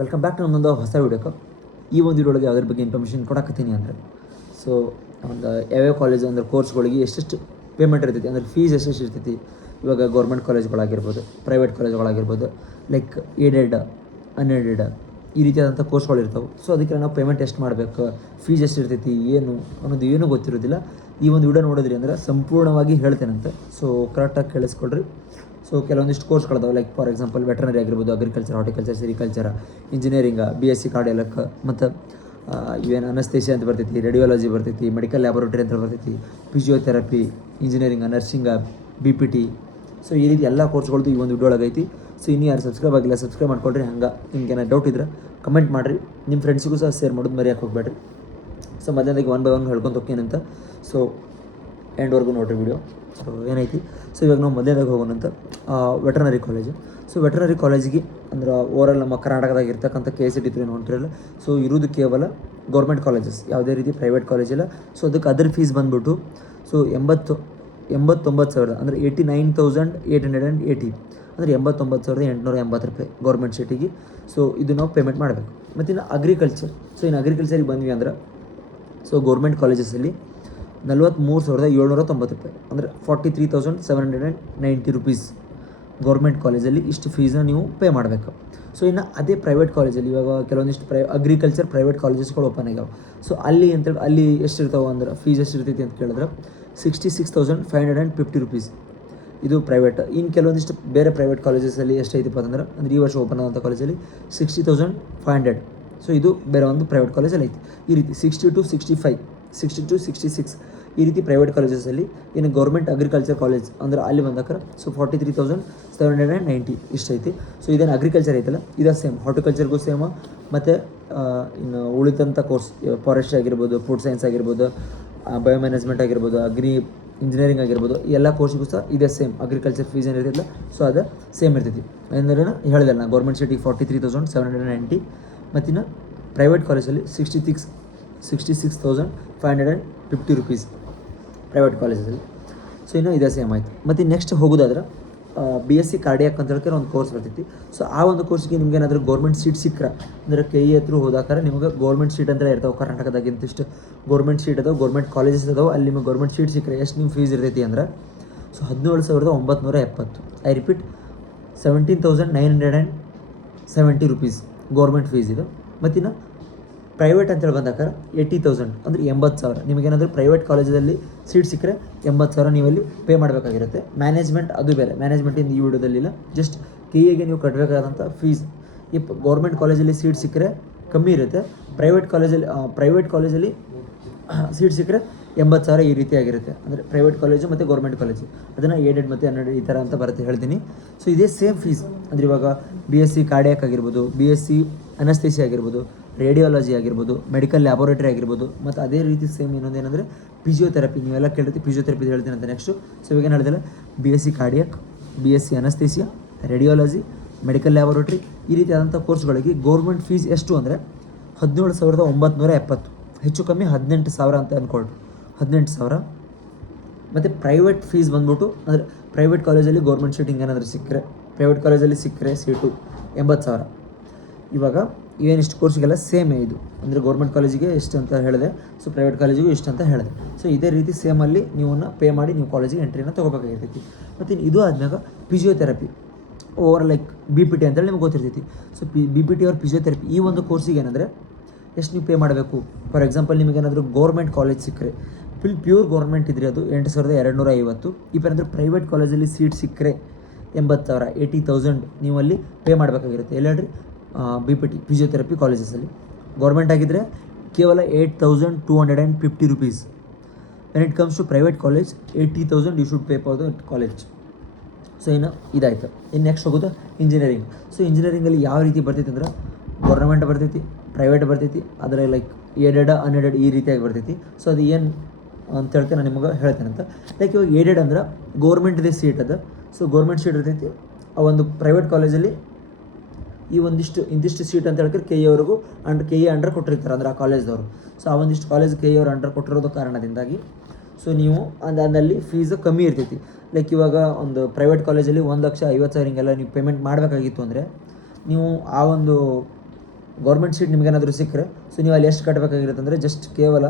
Welcome back to ನಮ್ಮದೊಂದು ಹೊಸ ವೀಡಿಯೋಕ್ಕೆ. ಈ ಒಂದು ವಿಡಿಯೋಗೆ ಯಾವುದ್ರ ಬಗ್ಗೆ ಇನ್ಫಾರ್ಮೇಷನ್ ಕೊಡಕತ್ತೀನಿ ಅಂದರೆ, ಸೊ ಒಂದು ಯಾವ್ಯಾವ ಕಾಲೇಜ್ ಅಂದರೆ ಕೋರ್ಸ್ಗಳಿಗೆ ಎಷ್ಟೆಷ್ಟು ಪೇಮೆಂಟ್ ಇರ್ತೈತಿ, ಅಂದರೆ ಫೀಸ್ ಎಷ್ಟೆಷ್ಟು ಇರ್ತೈತಿ. ಇವಾಗ ಗೌರ್ಮೆಂಟ್ ಕಾಲೇಜ್ಗಳಾಗಿರ್ಬೋದು, ಪ್ರೈವೇಟ್ ಕಾಲೇಜ್ಗಳಾಗಿರ್ಬೋದು, ಲೈಕ್ ಏಡೆಡ್, ಅನ್ಏಡೆಡ್ ಈ ರೀತಿಯಾದಂಥ ಕೋರ್ಸ್ಗಳು ಇರ್ತವೆ. ಸೊ ಅದಕ್ಕೆ ನಾವು ಪೇಮೆಂಟ್ ಎಷ್ಟು ಮಾಡಬೇಕು, ಫೀಸ್ ಎಷ್ಟು ಇರ್ತೈತಿ, ಏನು ಅನ್ನೋದು ಏನೂ ಗೊತ್ತಿರೋದಿಲ್ಲ. ಈ ಒಂದು ವಿಡಿಯೋ ನೋಡಿದ್ರಿ ಅಂದರೆ ಸಂಪೂರ್ಣವಾಗಿ ಹೇಳ್ತೇನಂತೆ. ಸೊ ಕರೆಕ್ಟಾಗಿ ಕೇಳಿಸ್ಕೊಳ್ರಿ. ಸೊ ಕೆಲವೊಂದಿಷ್ಟು ಕೋರ್ಸ್ಗಳಿದಾವೆ, ಲೈಕ್ ಫಾರ್ ಎಕ್ಸಾಂಪಲ್ ವೆಟರ್ನರಿ ಆಗಿರ್ಬೋದು, agriculture, horticulture, sericulture, engineering, BSc ಕಾರ್ಡಿಯಾಲಕ್, ಮತ್ತು ಇವೇನು ಅನಸ್ತೇಷಿಯಾ ಅಂತ ಬರ್ತೈತಿ, ರೇಡಿಯಾಲಜಿ ಬರ್ತೈತಿ, ಮೆಡಿಕಲ್ ಲ್ಯಾಬೊರೇಟರಿ ಅಂತ ಬರ್ತೈತಿ, physiotherapy, engineering, nursing, BPT. So ಈ ರೀತಿ ಎಲ್ಲ ಕೋರ್ಸ್ಗಳದ್ದು ಈ ಒಂದು ವಿಡಿಯೋ ಒಳಗೈತಿ. ಸೊ ಇನ್ನೂ ಯಾರು ಸಬ್ಸ್ಕ್ರೈಬ್ ಆಗಿಲ್ಲ ಸಬ್ಸ್ಕ್ರೈಬ್ ಮಾಡ್ಕೊಳ್ರಿ. ಹಂಗೆ ನಿಮ್ಗೆ ಏನಾರು ಡೌಟ್ ಇದ್ರೆ ಕಮೆಂಟ್ ಮಾಡಿರಿ, ನಿಮ್ಮ ಫ್ರೆಂಡ್ಸಿಗೂ ಸಹ ಶೇರ್ ಮಾಡೋದು ಮರೆಯೋಕೆ ಹೋಗ್ಬೇಡ್ರಿ. ಸೊ ಮೊದಲನೇದಾಗಿ ಒನ್ ಬೈ ಒನ್ ಹೇಳ್ಕೊಂಡು ಹೋಗ್ತೀನಂತ. ಸೊ ಎಂಡ್ವರೆಗೂ ನೋಡಿರಿ ವಿಡಿಯೋ. ಸೊ ಏನೈತಿ, ಸೊ ಇವಾಗ ನಾವು ಮೊದಲನೇದಾಗಿ ಹೋಗೋಣಂತ ವೆಟರ್ನರಿ ಕಾಲೇಜು. ಸೊ ವೆಟರ್ನರಿ ಕಾಲೇಜಿಗೆ ಅಂದ್ರೆ ಓವರಾಲ್ ನಮ್ಮ ಕರ್ನಾಟಕದಾಗ ಇರ್ತಕ್ಕಂಥ KCT ಏನು ಹೊಂಟಿರಲ್ಲ. ಸೊ ಇರೋದು ಕೇವಲ ಗೌರ್ಮೆಂಟ್ ಕಾಲೇಜಸ್, ಯಾವುದೇ ರೀತಿ ಪ್ರೈವೇಟ್ ಕಾಲೇಜ್ ಇಲ್ಲ. ಸೊ ಅದಕ್ಕೆ ಅದರ್ ಫೀಸ್ ಬಂದುಬಿಟ್ಟು ಸೊ 89,000 ಅಂದರೆ 89,880 ಅಂದರೆ 89,880 ರೂಪಾಯಿ ಗೌರ್ಮೆಂಟ್ ಸೀಟಿಗೆ. ಸೊ ಇದು ನಾವು ಪೇಮೆಂಟ್ ಮಾಡಬೇಕು. ಮತ್ತು ಇನ್ನು ಅಗ್ರಿಕಲ್ಚರ್, ಸೊ ಇನ್ನು ಅಗ್ರಿಕಲ್ಚರಿಗೆ ಬಂದ್ವಿ ಅಂದ್ರೆ ಸೊ ಗೌರ್ಮೆಂಟ್ ಕಾಲೇಜಸಲ್ಲಿ 43,790 ರೂಪಾಯಿ ಅಂದರೆ 43,790 ರೂಪೀಸ್ ಗೌರ್ಮೆಂಟ್ ಕಾಲೇಜಲ್ಲಿ ಇಷ್ಟು ಫೀಸನ್ನ ನೀವು ಪೇ ಮಾಡಬೇಕು. ಸೊ ಇನ್ನು ಅದೇ ಪ್ರೈವೇಟ್ ಕಾಲೇಜಲ್ಲಿ ಇವಾಗ ಕೆಲವೊಂದಿಷ್ಟು ಅಗ್ರಿಕಲ್ಚರ್ ಪ್ರೈವೇಟ್ ಕಾಲೇಜಸ್ಗಳು ಓಪನ್ ಆಗ್ಯಾವೆ. ಸೊ ಅಲ್ಲಿ ಅಂತೇಳಿ ಅಲ್ಲಿ ಎಷ್ಟಿರ್ತಾವೆ ಅಂದ್ರೆ ಫೀಸ್ ಎಷ್ಟು ಇರ್ತೈತಿ ಅಂತ ಕೇಳಿದ್ರೆ 66,550 ರೂಪೀಸ್ ಇದು ಪ್ರೈವೇಟ್. ಇನ್ನು ಕೆಲವೊಂದಿಷ್ಟು ಬೇರೆ ಪ್ರೈವೇಟ್ ಕಾಲೇಜಸಲ್ಲಿ ಎಷ್ಟೈತಿಪ್ಪ ಅಂದ್ರೆ ಈ ವರ್ಷ ಓಪನ್ ಆದಂಥ ಕಾಲೇಜಲ್ಲಿ 60,500. ಸೊ ಇದು ಬೇರೆ ಒಂದು ಪ್ರೈವೇಟ್ ಕಾಲೇಜಲ್ಲಿ ಐತಿ. ಈ ರೀತಿ 60 to 65, 60 to 66 ಈ ರೀತಿ ಪ್ರೈವೇಟ್ ಕಾಲೇಜಸಲ್ಲಿ. ಇನ್ನು ಗೌರ್ಮೆಂಟ್ ಅಗ್ರಿಕಲ್ಚರ್ ಕಾಲೇಜ್ ಅಂದ್ರೆ ಅಲ್ಲಿ ಬಂದಾಕ ಸೊ 43,790 ಇಷ್ಟು ಐತಿ. ಸೊ ಇದೇನು ಅಗ್ರಿಕಲ್ಚರ್ ಐತಲ್ಲ ಇದು ಸೇಮ್, ಹಾರ್ಟಿಕಲ್ಚರ್ಗೂ ಸೇಮ, ಮತ್ತು ಇನ್ನು ಉಳಿದಂಥ ಕೋರ್ಸ್ ಫಾರೆಸ್ಟ್ ಆಗಿರ್ಬೋದು, ಫುಡ್ ಸೈನ್ಸ್ ಆಗಿರ್ಬೋದು, ಬಯೋಮ್ಯಾನೇಜ್ಮೆಂಟ್ ಆಗಿರ್ಬೋದು, ಇಂಜಿನಿಯರಿಂಗ್ ಆಗಿರ್ಬೋದು, ಎಲ್ಲ ಕೋರ್ಸಿಗೂ ಸಹ ಇದೇ ಸೇಮ್ ಅಗ್ರಿಕಲ್ಚರ್ ಫೀಸ್ ಏನು ಇರ್ತಿಲ್ಲ. ಸೊ ಅದು ಸೇಮ್ ಇರ್ತೈತಿ. ಅಂದರೆ ಹೇಳಿದೆ ನಾನು ಗೌರ್ಮೆಂಟ್ ಸೀಟಿಗೆ 43,790 ಮತ್ತಿನ್ನು ಪ್ರೈವೇಟ್ ಕಾಲೇಜಲ್ಲಿ 66,550 ರೂಪೀಸ್ ಪ್ರೈವೇಟ್ ಕಾಲೇಜಲ್ಲಿ. ಸೊ ಇನ್ನೂ ಇದೇ ಸೇಮ್ ಆಯಿತು. ಮತ್ತು ನೆಕ್ಸ್ಟ್ ಹೋಗೋದಾದ್ರೆ BSc ಕಾರ್ಡಿಯಾಕ್ ಅಂತ ಹೇಳ್ತಾರೆ ಒಂದು ಕೋರ್ಸ್ ಬರ್ತೈತಿ. ಸೊ ಆ ಒಂದು ಕೋರ್ಸ್ಗೆ ನಿಮ್ಗೆ ಏನಾದರೂ ಗೌರ್ಮೆಂಟ್ ಸೀಟ್ ಸಿಕ್ಕರೆ ಅಂದರೆ KE ಹತ್ರ ಹೋದಾಕಾರ ನಿಮಗೆ ಗೌರ್ಮೆಂಟ್ ಸೀಟ್ ಅಂತ ಇರ್ತಾವೆ. ಕರ್ನಾಟಕದಾಗಿಂತಿಷ್ಟು ಗೌರ್ಮೆಂಟ್ ಸೀಟ್ ಅದಾವೆ, ಗೌರ್ಮೆಂಟ್ ಕಾಲೇಜಸ್ ಅದಾವೆ. ಅಲ್ಲಿ ನಿಮಗೆ ಗೌರ್ಮೆಂಟ್ ಸೀಟ್ ಸಿಕ್ಕರೆ ಎಷ್ಟು ನಿಮ್ಮ ಫೀಸ್ ಇರ್ತೈತಿ ಅಂದ್ರೆ so 17,970. I repeat 17,970 rupees government fees ಇದು. ಮತ್ತಿನ್ನು ಪ್ರೈವೇಟ್ ಅಂತೇಳಿ ಬಂದಾಗ 80,000 ಅಂದರೆ 80,000. ನಿಮಗೇನಾದರೂ ಪ್ರೈವೇಟ್ ಕಾಲೇಜಲ್ಲಿ ಸೀಟ್ ಸಿಕ್ಕರೆ 80,000 ನೀವಲ್ಲಿ ಪೇ ಮಾಡಬೇಕಾಗಿರುತ್ತೆ. ಮ್ಯಾನೇಜ್ಮೆಂಟ್ ಅದು ಬೇರೆ, ಮ್ಯಾನೇಜ್ಮೆಂಟಿಂದ ಈ ವಿಡಿಯೋದಲ್ಲಿಲ್ಲ. ಜಸ್ಟ್ KEಗೆ ನೀವು ಕಟ್ಟಬೇಕಾದಂಥ ಫೀಸ್. ಈ ಗೌರ್ಮೆಂಟ್ ಕಾಲೇಜಲ್ಲಿ ಸೀಟ್ ಸಿಕ್ಕರೆ ಕಮ್ಮಿ ಇರುತ್ತೆ, ಪ್ರೈವೇಟ್ ಕಾಲೇಜಲ್ಲಿ ಸೀಟ್ ಸಿಕ್ಕರೆ 80,000 ಈ ರೀತಿಯಾಗಿರುತ್ತೆ. ಅಂದರೆ ಪ್ರೈವೇಟ್ ಕಾಲೇಜು ಮತ್ತು ಗೌರ್ಮೆಂಟ್ ಕಾಲೇಜು ಅದನ್ನು ಏಡೆಡ್ ಮತ್ತು ಅನ್ಎಡೆಡ್ ಈ ಥರ ಅಂತ ಬರುತ್ತೆ ಹೇಳ್ತೀನಿ. ಸೊ ಇದೇ ಸೇಮ್ ಫೀಸ್. ಅಂದರೆ ಇವಾಗ BSc ಕಾರ್ಡಿಯಾಕ್ ಆಗಿರ್ಬೋದು, BSc ಅನಸ್ತೇಷಿಯಾ ಆಗಿರ್ಬೋದು, ರೇಡಿಯಾಲಜಿ ಆಗಿರ್ಬೋದು, ಮೆಡಿಕಲ್ ಲ್ಯಾಬೊರೇಟರಿ ಆಗಿರ್ಬೋದು, ಮತ್ತು ಅದೇ ರೀತಿ ಸೇಮ್ ಇನ್ನೊಂದೇನೆಂದರೆ ಫಿಸಿಯೋಥೆರಪಿ. ನೀವೆಲ್ಲ ಕೇಳಿರ್ತೀವಿ, ಫಿಸಿಯೋಥೆರಪಿ ಹೇಳ್ತೀನಿ ಅಂತ ನೆಕ್ಸ್ಟು. ಸೊ ಇವಾಗ ಏನು ಹೇಳಿದಲ್ಲ, BSc cardiac, BSc anaesthesia, radiology, medical laboratory ಈ ರೀತಿಯಾದಂಥ ಕೋರ್ಸ್ಗಳಿಗೆ ಗೌರ್ಮೆಂಟ್ ಫೀಸ್ ಎಷ್ಟು ಅಂದರೆ 17,970, ಹೆಚ್ಚು ಕಮ್ಮಿ 18,000 ಅಂತ ಅಂದ್ಕೊಳ್ರಿ, 18,000. ಮತ್ತು ಪ್ರೈವೇಟ್ ಫೀಸ್ ಬಂದ್ಬಿಟ್ಟು ಅಂದರೆ ಪ್ರೈವೇಟ್ ಕಾಲೇಜಲ್ಲಿ ಗೌರ್ಮೆಂಟ್ ಸೀಟಿಂಗ್ ಏನಾದರೂ ಸಿಕ್ಕರೆ, ಪ್ರೈವೇಟ್ ಕಾಲೇಜಲ್ಲಿ ಸಿಕ್ಕರೆ ಸೀಟು 80,000. ಇವಾಗ ಇವೇನಿಷ್ಟು ಕೋರ್ಸಿಗೆಲ್ಲ ಸೇಮೇ ಇದು. ಅಂದರೆ ಗೌರ್ಮೆಂಟ್ ಕಾಲೇಜಿಗೆ ಎಷ್ಟು ಅಂತ ಹೇಳಿದೆ, ಸೊ ಪ್ರೈವೇಟ್ ಕಾಲೇಜಿಗೂ ಇಷ್ಟು ಅಂತ ಹೇಳಿದೆ. ಸೊ ಇದೇ ರೀತಿ ಸೇಮಲ್ಲಿ ನೀವನ್ನ ಪೇ ಮಾಡಿ ನೀವು ಕಾಲೇಜಿಗೆ ಎಂಟ್ರಿನ ತೊಗೋಬೇಕಾಗಿರ್ತೈತಿ. ಮತ್ತು ಇದು ಆದ್ಮ್ಯಾಗ ಫಿಸಿಯೋಥೆರಪಿ ಓವರ್ ಲೈಕ್ BPT ಅಂತೇಳಿ ನಿಮ್ಗೆ ಗೊತ್ತಿರ್ತೈತಿ. ಸೊ BPT ಅವ್ರ ಫಿಸಿಯೋಥೆರಪಿ ಈ ಒಂದು ಕೋರ್ಸಿಗೆ ಏನಂದರೆ ಎಷ್ಟು ನೀವು ಪೇ ಮಾಡಬೇಕು. ಫಾರ್ ಎಕ್ಸಾಂಪಲ್ ನಿಮಗೇನಾದರೂ ಗೌರ್ಮೆಂಟ್ ಕಾಲೇಜ್ ಸಿಕ್ಕರೆ, ಪ್ಯೂರ್ ಗೌರ್ಮೆಂಟ್ ಇದ್ದರೆ ಅದು 8,250. ಏನಾದರೂ ಪ್ರೈವೇಟ್ ಕಾಲೇಜಲ್ಲಿ ಸೀಟ್ ಸಿಕ್ಕರೆ 80,000, 80,000 ನೀವಲ್ಲಿ ಪೇ ಮಾಡಬೇಕಾಗಿರುತ್ತೆ. ಎಲ್ಲ ಹೇಳ್ರಿ BPT ಫಿಸಿಯೋಥೆರಪಿ ಕಾಲೇಜಸಲ್ಲಿ. ಗೌರ್ಮೆಂಟ್ ಆಗಿದ್ದರೆ ಕೇವಲ 8,250 rupees. When it comes to private college 80,000 you should pay for the college. So ಇನ್ನು ಇದಾಯಿತು. ಇನ್ನು ನೆಕ್ಸ್ಟ್ ಹೋಗೋದು ಇಂಜಿನಿಯರಿಂಗ್. ಸೊ ಇಂಜಿನಿಯರಿಂಗಲ್ಲಿ ಯಾವ ರೀತಿ ಬರ್ತೈತಿ ಅಂದ್ರೆ ಗೌರ್ಮೆಂಟ್ ಬರ್ತೈತಿ, ಪ್ರೈವೇಟ್ ಬರ್ತೈತಿ, ಅದರ ಲೈಕ್ ಏಡೆಡ್ ಅನ್ಎಡೆಡ್ ಈ ರೀತಿಯಾಗಿ ಬರ್ತೈತಿ. ಸೊ ಅದು ಏನು ಅಂತ ಹೇಳ್ತೇನೆ ನಾನು ನಿಮಗೆ ಹೇಳ್ತೇನೆ ಅಂತ. ಲೈಕ್ ಇವಾಗ ಏಡೆಡ್ ಅಂದ್ರೆ ಗೌರ್ಮೆಂಟ್ದೇ ಸೀಟ್ ಅದು. ಸೊ ಗೌರ್ಮೆಂಟ್ ಸೀಟ್ ಇರ್ತೈತಿ. ಆ ಒಂದು ಪ್ರೈವೇಟ್ ಕಾಲೇಜಲ್ಲಿ ಈ ಇಂದಿಷ್ಟು ಸೀಟ್ ಅಂತ ಹೇಳ್ತಾರೆ KE ಅವ್ರಿಗೂ KE ಅಂಡರ್ ಕೊಟ್ಟಿರ್ತಾರೆ ಅಂದರೆ ಆ ಕಾಲೇಜ್ದವರು. ಸೊ ಆ ಒಂದಿಷ್ಟು ಕಾಲೇಜ್ KE ಅವ್ರು ಅಂಡರ್ ಕೊಟ್ಟಿರೋದು ಕಾರಣದಿಂದಾಗಿ ಸೊ ನೀವು ಅಲ್ಲಿ ಫೀಸ್ ಕಮ್ಮಿ ಇರ್ತೈತಿ. ಲೈಕ್ ಇವಾಗ ಒಂದು ಪ್ರೈವೇಟ್ ಕಾಲೇಜಲ್ಲಿ 1,50,000 ಹಿಂಗೆಲ್ಲ ನೀವು ಪೇಮೆಂಟ್ ಮಾಡಬೇಕಾಗಿತ್ತು ಅಂದರೆ ನೀವು ಆ ಒಂದು ಗೌರ್ಮೆಂಟ್ ಸೀಟ್ ನಿಮ್ಗೇನಾದರೂ ಸಿಕ್ಕರೆ ಸೊ ನೀವು ಅಲ್ಲಿ ಎಷ್ಟು ಕಟ್ಟಬೇಕಾಗಿರುತ್ತೆ ಅಂದರೆ ಜಸ್ಟ್ ಕೇವಲ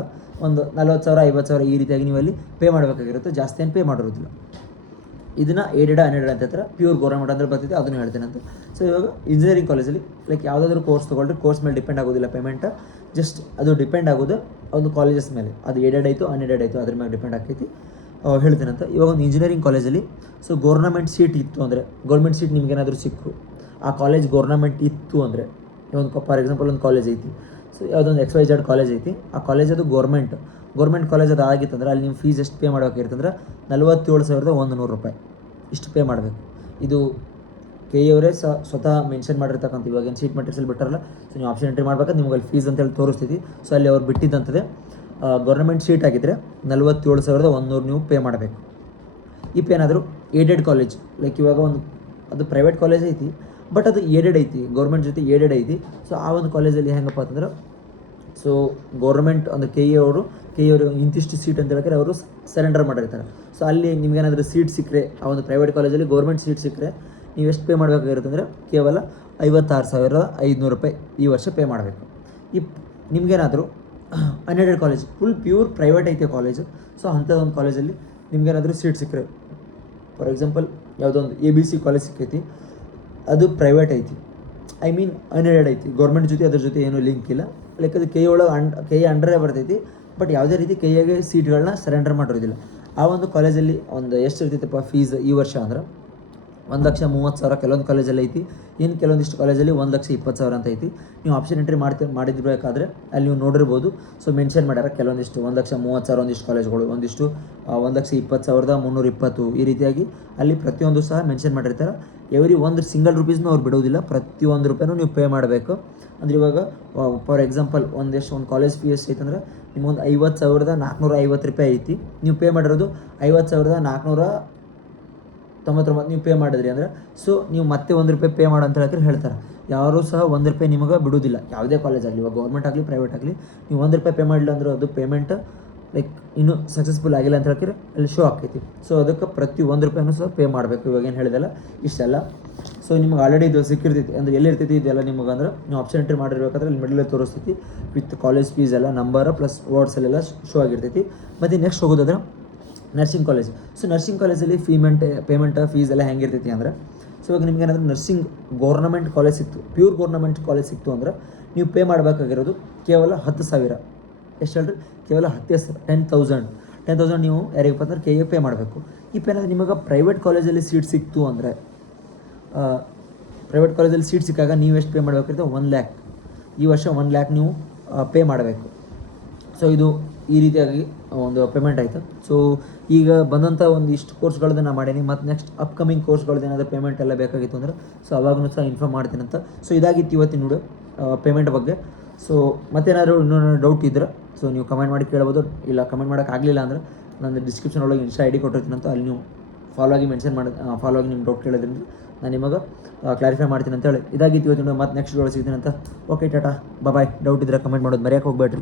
ಒಂದು 40,000 50,000 ಈ ರೀತಿಯಾಗಿ ನೀವು ಅಲ್ಲಿ ಪೇ ಮಾಡಬೇಕಾಗಿರುತ್ತೆ, ಜಾಸ್ತಿ ಏನು ಪೇ ಮಾಡಿರೋದಿಲ್ಲ. ಇದನ್ನು ಏಡೆಡ್ ಅನ್ಎಡೆಡ್ ಅಂತ ಹೇಳ್ತಾರೆ. ಪ್ಯೂರ್ ಗೌರ್ಮೆಂಟ್ ಅಂದರೆ ಬರ್ತಿದೆ, ಅದನ್ನು ಹೇಳ್ತೇನೆ ಅಂತ. ಸೊ ಇವಾಗ ಇಂಜಿನಿಯರಿಂಗ್ ಕಾಲೇಜಲ್ಲಿ ಲೈಕ್ ಯಾವುದಾದ್ರೂ ಕೋರ್ಸ್ ತೊಗೊಂಡ್ರೆ ಕೋರ್ಸ್ ಮೇಲೆ ಡಿಪೆಂಡ್ ಆಗೋದಿಲ್ಲ ಪೇಮೆಂಟ್, ಜಸ್ಟ್ ಅದು ಡಿಪೆಂಡ್ ಆಗೋದು ಒಂದು ಕಾಲೇಜಸ್ ಮೇಲೆ, ಅದು ಏಡೆಡ್ ಆಯಿತು ಅನ್ಎಡೆಡ್ ಆಯಿತು ಅದ್ರ ಮೇಲೆ ಡಿಪೆಂಡ್ ಆಗ್ತೈತಿ. ಹೇಳ್ತೇನೆ ಅಂತ. ಇವಾಗ ಒಂದು ಇಂಜಿನಿಯರಿಂಗ್ ಕಾಲೇಜಲ್ಲಿ ಸೊ ಗೌರ್ನಮೆಂಟ್ ಸೀಟ್ ಇತ್ತು ಅಂದರೆ, ಗೌರ್ಮೆಂಟ್ ಸೀಟ್ ನಿಮ್ಗೇನಾದರೂ ಸಿಕ್ಕು, ಆ ಕಾಲೇಜ್ ಗೌರ್ನಮೆಂಟ್ ಇತ್ತು ಅಂದರೆ, ಒಂದು ಫಾರ್ ಎಕ್ಸಾಂಪಲ್ ಒಂದು ಕಾಲೇಜ್ ಐತಿ, ಸೊ ಯಾವುದೊಂದು XYZ ಕಾಲೇಜ್ ಐತಿ, ಆ ಕಾಲೇಜ್ ಅದು ಗೌರ್ಮೆಂಟ್ ಕಾಲೇಜ್ ಅದು ಆಗಿತ್ತಂದ್ರೆ ಅಲ್ಲಿ ನೀವು ಫೀಸ್ ಎಷ್ಟು ಪೇ ಮಾಡಬೇಕಾಗಿರ್ತಂದ್ರೆ 47,100 ರೂಪಾಯಿ ಇಷ್ಟು ಪೇ ಮಾಡಬೇಕು. ಇದು KE ಅವರೇ ಸ್ವತಃ ಮೆನ್ಷನ್ ಮಾಡಿರ್ತಕ್ಕಂಥ, ಇವಾಗ ಏನು ಸೀಟ್ ಮೆಟೀರಿಯಲ್ ಬಿಟ್ಟಾರಲ್ಲ, ಸೊ ನೀವು ಆಪ್ಷನ್ ಎಂಟ್ರಿ ಮಾಡ್ಬೇಕಾದ್ರೆ ನಿಮ್ಗೆ ಅಲ್ಲಿ ಫೀಸ್ ಅಂತೇಳಿ ತೋರಿಸ್ತೀವಿ. ಸೊ ಅಲ್ಲಿ ಅವ್ರು ಬಿಟ್ಟಿದ್ದಂಥದ್ದೇ ಗೌರ್ಮೆಂಟ್ ಸೀಟ್ ಆಗಿದ್ದರೆ 47,100 ನೀವು ಪೇ ಮಾಡಬೇಕು. ಇಪ್ಪ ಏನಾದರೂ ಏಡೆಡ್ ಕಾಲೇಜ್ ಲೈಕ್ ಇವಾಗ ಒಂದು ಅದು ಪ್ರೈವೇಟ್ ಕಾಲೇಜ್ ಐತಿ ಬಟ್ ಅದು ಏಡೆಡ್ ಐತಿ, ಗೌರ್ಮೆಂಟ್ ಜೊತೆ ಏಡೆಡ್ ಐತಿ. ಸೊ ಆ ಒಂದು ಕಾಲೇಜಲ್ಲಿ ಹೆಂಗಪ್ಪ ಅಂತಂದ್ರೆ, ಸೊ ಗೌರ್ಮೆಂಟ್ ಅಂದರೆ KE ಅವರು ಇಂತಿಷ್ಟು ಸೀಟ್ ಅಂತ ಹೇಳಿದ್ರೆ ಅವರು ಸರೆಂಡರ್ ಮಾಡಿರ್ತಾರೆ. ಸೊ ಅಲ್ಲಿ ನಿಮ್ಗೇನಾದರೂ ಸೀಟ್ ಸಿಕ್ಕರೆ, ಆ ಒಂದು ಪ್ರೈವೇಟ್ ಕಾಲೇಜಲ್ಲಿ ಗೌರ್ಮೆಂಟ್ ಸೀಟ್ ಸಿಕ್ಕರೆ ನೀವು ಎಷ್ಟು ಪೇ ಮಾಡಬೇಕಾಗಿರುತ್ತೆ ಅಂದರೆ ಕೇವಲ 56,500 ರೂಪಾಯಿ ಈ ವರ್ಷ ಪೇ ಮಾಡಬೇಕು. ನಿಮಗೇನಾದರೂ unaided college full pure private ಐತೆ ಕಾಲೇಜು, ಸೊ ಅಂಥದ್ದೊಂದು ಕಾಲೇಜಲ್ಲಿ ನಿಮ್ಗೇನಾದರೂ ಸೀಟ್ ಸಿಕ್ಕರೆ, ಫಾರ್ ಎಕ್ಸಾಂಪಲ್ ಯಾವುದೋ ಒಂದು ABC ಕಾಲೇಜ್ ಸಿಕ್ಕೈತಿ, ಅದು ಪ್ರೈವೇಟ್ ಐತಿ, ಐ ಮೀನ್ ಅನ್ಎಡೆಡ್ ಐತಿ, ಗೌರ್ಮೆಂಟ್ ಜೊತೆ ಅದ್ರ ಜೊತೆ ಏನೂ ಲಿಂಕ್ ಇಲ್ಲ, ಲೈಕ್ ಅದು KE ಒಳಗೆ KE ಅಂಡರೇ ಬರ್ತೈತಿ, ಬಟ್ ಯಾವುದೇ ರೀತಿ KEಗೆ ಸೀಟ್ಗಳನ್ನ ಸರೆಂಡರ್ ಮಾಡಿರೋದಿಲ್ಲ. ಆ ಒಂದು ಕಾಲೇಜಲ್ಲಿ ಒಂದು ಎಷ್ಟು ಇರ್ತೈತಪ್ಪ ಫೀಸ್ ಈ ವರ್ಷ ಅಂದ್ರೆ 1,30,000 ಕೆಲವೊಂದು ಕಾಲೇಜಲ್ಲಿ ಐತಿ, ಇನ್ನು ಕೆಲವೊಂದಿಷ್ಟು ಕಾಲೇಜಲ್ಲಿ 1,20,000 ಅಂತ ಐತಿ. ನೀವು ಆಪ್ಷನ್ ಎಂಟ್ರಿ ಮಾಡಿದ್ಬೇಕಾದ್ರೆ ಅಲ್ಲಿ ನೀವು ನೋಡಿರ್ಬೋದು. ಸೊ ಮೆನ್ಷನ್ ಮಾಡ್ಯಾರ ಕೆಲವೊಂದಿಷ್ಟು 1,30,000 ಒಂದಿಷ್ಟು ಕಾಲೇಜ್ಗಳು, ಒಂದಿಷ್ಟು 1,20,320 ಈ ರೀತಿಯಾಗಿ ಅಲ್ಲಿ ಪ್ರತಿಯೊಂದು ಸಹ ಮೆನ್ಷನ್ ಮಾಡಿರ್ತಾರೆ. ಎವ್ರಿ ಒಂದು ಸಿಂಗಲ್ ರುಪೀಸ್ನೂ ಅವ್ರು ಬಿಡೋದಿಲ್ಲ, ಪ್ರತಿಯೊಂದು ರೂಪಾಯಿನೂ ನೀವು ಪೇ ಮಾಡಬೇಕು. ಅಂದರೆ ಇವಾಗ ಫಾರ್ ಎಕ್ಸಾಂಪಲ್ ಒಂದು ಕಾಲೇಜ್ ಫೀ ಎಷ್ಟು ಐತಂದ್ರೆ ನಿಮಗೊಂದು 50,450 ರೂಪಾಯಿ ಐತಿ, ನೀವು ಪೇ ಮಾಡಿರೋದು 50,499 ನೀವು ಪೇ ಮಾಡಿದ್ರಿ ಅಂದರೆ, ಸೊ ನೀವು ಮತ್ತೆ ₹1 ಪೇ ಮಾಡು ಅಂತ ಹೇಳ್ತಾರೆ. ಯಾರೂ ಸಹ ₹1 ನಿಮಗೆ ಬಿಡೋದಿಲ್ಲ, ಯಾವುದೇ ಕಾಲೇಜ್ ಆಗಲಿ, ಇವಾಗ ಗೌರ್ಮೆಂಟ್ ಆಗಲಿ ಪ್ರೈವೇಟ್ ಆಗಲಿ. ನೀವು ₹1 ಪೇ ಮಾಡಿಲ್ಲ ಅಂದ್ರೆ ಅದು ಪೇಮೆಂಟ್ ಲೈಕ್ ಇನ್ನೂ ಸಕ್ಸಸ್ಫುಲ್ ಆಗಿಲ್ಲ ಅಂತ ಹೇಳ್ತೀರಿ ಅಲ್ಲಿ ಶೋ ಆಗ್ತೈತಿ. ಸೊ ಅದಕ್ಕೆ ಪ್ರತಿ ₹1 ಸಹ ಪೇ ಮಾಡಬೇಕು. ಇವಾಗ ಏನು ಹೇಳಿದಲ್ಲ ಇಷ್ಟೆಲ್ಲ. ಸೊ ನಿಮ್ಗೆ ಆಲ್ರೆಡಿ ಇದು ಸಿಕ್ಕಿರ್ತೈತಿ ಅಂದರೆ ಎಲ್ಲಿರ್ತೈತಿ ಇದೆಲ್ಲ ನಿಮಗೆ ಅಂದ್ರೆ ನೀವು ಆಪ್ಷನ್ ಎಂಟ್ರಿ ಮಾಡಿರ್ಬೇಕಾದ್ರೆ ಇಲ್ಲಿ ಮಿಡಲಲ್ಲಿ ತೋರಿಸ್ತೈತಿ ವಿತ್ ಕಾಲೇಜ್ ಫೀಸ್ ಎಲ್ಲ ನಂಬರ್ ಪ್ಲಸ್ ವರ್ಡ್ಸಲ್ಲೆಲ್ಲ ಶೋ ಆಗಿರ್ತೈತಿ. ಮತ್ತು ನೆಕ್ಸ್ಟ್ ಹೋಗೋದಾದ್ರೆ ನರ್ಸಿಂಗ್ ಕಾಲೇಜ್. ಸೊ ನರ್ಸಿಂಗ್ ಕಾಲೇಜಲ್ಲಿ ಪೇಮೆಂಟ್ ಫೀಸ್ ಎಲ್ಲ ಹೆಂಗಿರ್ತೈತಿ ಅಂದರೆ, ಸೊ ಇವಾಗ ನಿಮ್ಗೆ ಏನಾದರೂ ನರ್ಸಿಂಗ್ ಗೌರ್ನಮೆಂಟ್ ಕಾಲೇಜ್ ಸಿಕ್ತು, ಪ್ಯೂರ್ ಗೌರ್ನಮೆಂಟ್ ಕಾಲೇಜ್ ಸಿಕ್ತು ಅಂದ್ರೆ ನೀವು ಪೇ ಮಾಡಬೇಕಾಗಿರೋದು ಕೇವಲ 10,000. ಎಷ್ಟು ಹೇಳ್ರಿ? ಕೇವಲ 10,000 ನೀವು ಯಾರಿಗಪ್ಪ ಅಂದ್ರೆ KE ಪೇ ಮಾಡಬೇಕು. ಈ ಪೇ ಏನಾದರೂ ನಿಮಗೆ ಪ್ರೈವೇಟ್ ಕಾಲೇಜಲ್ಲಿ ಸೀಟ್ ಸಿಕ್ತು ಅಂದರೆ, ಪ್ರೈವೇಟ್ ಕಾಲೇಜಲ್ಲಿ ಸೀಟ್ ಸಿಕ್ಕಾಗ ನೀವು ಎಷ್ಟು ಪೇ ಮಾಡಬೇಕಿರುತ್ತೆ? 1,00,000 ಈ ವರ್ಷ 1,00,000 ನೀವು ಪೇ ಮಾಡಬೇಕು. ಸೊ ಇದು ಈ ರೀತಿಯಾಗಿ ಒಂದು ಪೇಮೆಂಟ್ ಆಯಿತು. ಸೊ ಈಗ ಬಂದಂಥ ಒಂದಿಷ್ಟು ಕೋರ್ಸ್ಗಳನ್ನ ನಾನು ಮಾಡೀನಿ, ಮತ್ತು ನೆಕ್ಸ್ಟ್ ಅಪ್ಕಮಿಂಗ್ ಕೋರ್ಸ್ಗಳದ್ದು ಏನಾದರೂ ಪೇಮೆಂಟ್ ಎಲ್ಲ ಬೇಕಾಗಿತ್ತು ಅಂದರೆ ಸೊ ಅವಾಗೂ ಸಹ ಇನ್ಫಾರ್ಮ್ ಮಾಡ್ತೀನಿ ಅಂತ. ಸೊ ಇದಾಗಿತ್ತು ಇವತ್ತಿನ ವಿಡಿಯೋ ಪೇಮೆಂಟ್ ಬಗ್ಗೆ. ಸೊ ಮತ್ತೇನಾದ್ರು ಇನ್ನೊಂದು ಡೌಟ್ ಇದ್ದರೆ ಸೊ ನೀವು ಕಮೆಂಟ್ ಮಾಡಿ ಕೇಳ್ಬೋದು, ಇಲ್ಲ ಕಮೆಂಟ್ ಮಾಡೋಕ್ಕಾಗಲಿಲ್ಲ ಅಂದರೆ ನಾನು ಡಿಸ್ಕ್ರಿಪ್ಷನ್ ಒಳಗೆ Insta ID ಕೊಟ್ಟಿರ್ತೀನಿ ಅಂತ, ಅಲ್ಲಿ ನೀವು ಫಾಲೋ ಆಗಿ ನಿಮ್ಮ ಡೌಟ್ ಕೇಳೋದ್ರಿಂದ ನಾನು ನಿಮಗೆ ಕ್ಲಾರಿಫೈ ಮಾಡ್ತೀನಿ ಅಂತೇಳಿ. ಇದಾಗಿತ್ತು ಇವತ್ತಿನ, ಮತ್ತು ನೆಕ್ಸ್ಟ್ ವಿಡಿಯೋ ಸಿಗ್ತೀನಿ ಅಂತ. ಓಕೆ ಟಾಟಾ ಬಾಯ್. ಡೌಟ್ ಇದ್ದರೆ ಕಮೆಂಟ್ ಮಾಡೋದು ಮರೆಯೋಕೆ ಹೋಗ್ಬೇಡ್ರಿ.